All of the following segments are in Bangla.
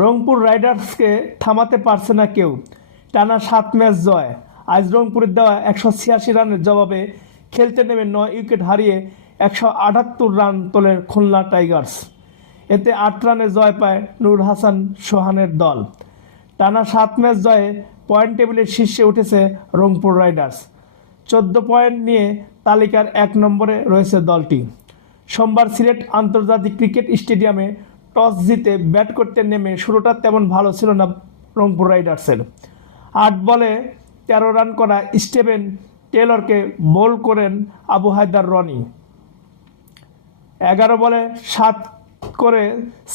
রংপুর রাইডার্সকে থামাতে পারছে না কেউ, টানা 7 ম্যাচ জয়। আজ রংপুরের দেওয়া 186 রানের জবাবে খেলতে নেমে 9 উইকেট হারিয়ে 178 রান তোলে খুলনা টাইগার্স। এতে 8 রানে জয় পায় নূর হাসান সোহানের দল। টানা 7 ম্যাচ জয়ে পয়েন্ট টেবিলের শীর্ষে উঠেছে রংপুর রাইডার্স। 14 পয়েন্ট নিয়ে তালিকার 1 নম্বরে রয়েছে দলটি। সোমবার সিলেট আন্তর্জাতিক ক্রিকেট স্টেডিয়ামে টস জিতে ব্যাট করতে নেমে শুরুটা তেমন ভালো ছিল না রংপুর রাইডার্সের। 8 বলে 13 রান করা স্টিভেন টেলরকে বোল্ড করেন আবু হায়দার রনি। 11 বলে 7 করে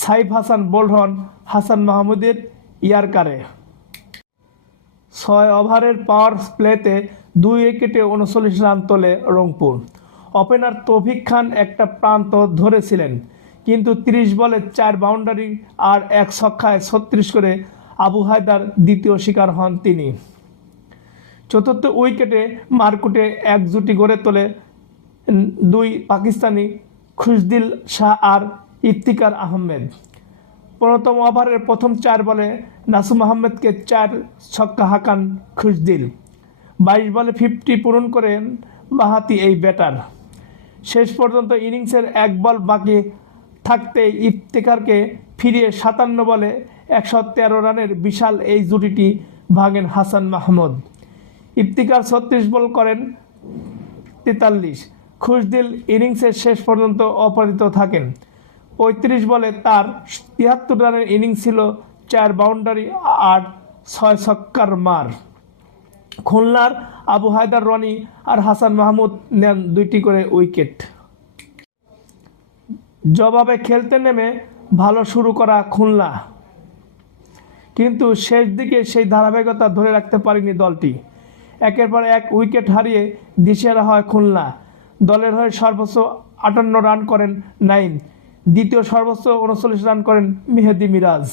সাইফ হাসান বোল্ড হন হাসান মাহমুদের ইয়র্কারে। 6 ওভারের পাওয়ার প্লেতে 2 উইকেটে 39 রান তোলে রংপুর। ওপেনার তৌফিক খান একটা প্রান্ত ধরেছিলেন, কিন্তু 30 বলে 4 বাউন্ডারি আর 1 ছক্কায় 36 করে আবু হায়দার দ্বিতীয় শিকার হন তিনি। চতুর্থ উইকেটে মারকুটে এক জুটি গড়ে তোলে 2 পাকিস্তানি খুশদিল শাহ আর ইফতিকার আহমেদ। 15তম ওভারের প্রথম 4 বলে নাসুম আহমেদকে 4 ছক্কা হাঁকান খুশদিল। 22 বলে 50 পূরণ করেন বাঁহাতি এই ব্যাটার। শেষ পর্যন্ত ইনিংসের 1 বল বাকি থাকতে ইফতিকারকে ফিরিয়ে 57 বলে 113 রানের বিশাল এই জুটিটি ভাঙেন হাসান মাহমুদ। ইফতিকার 36 বল করেন 43। খুশদিল ইনিংসের শেষ পর্যন্ত অপরাজিত থাকেন। 35 বলে তার 73 রানের ইনিংস ছিল 4 বাউন্ডারি আর 6 ছক্কার মার। খুলনার আবু হায়দার রনি আর হাসান মাহমুদ নেন 2টি করে উইকেট। জবাবে খেলতে নেমে ভালো শুরু করা খুলনা, কিন্তু শেষ দিকে সেই ধারাবাহিকতা ধরে রাখতে পারেনি দলটি। একের পর এক উইকেট হারিয়ে দিশেহারা হয় খুলনা। দলের হয়ে সর্বোচ্চ 58 রান করেন নাইম, দ্বিতীয় সর্বোচ্চ 39 রান করেন মেহেদী মিরাজ।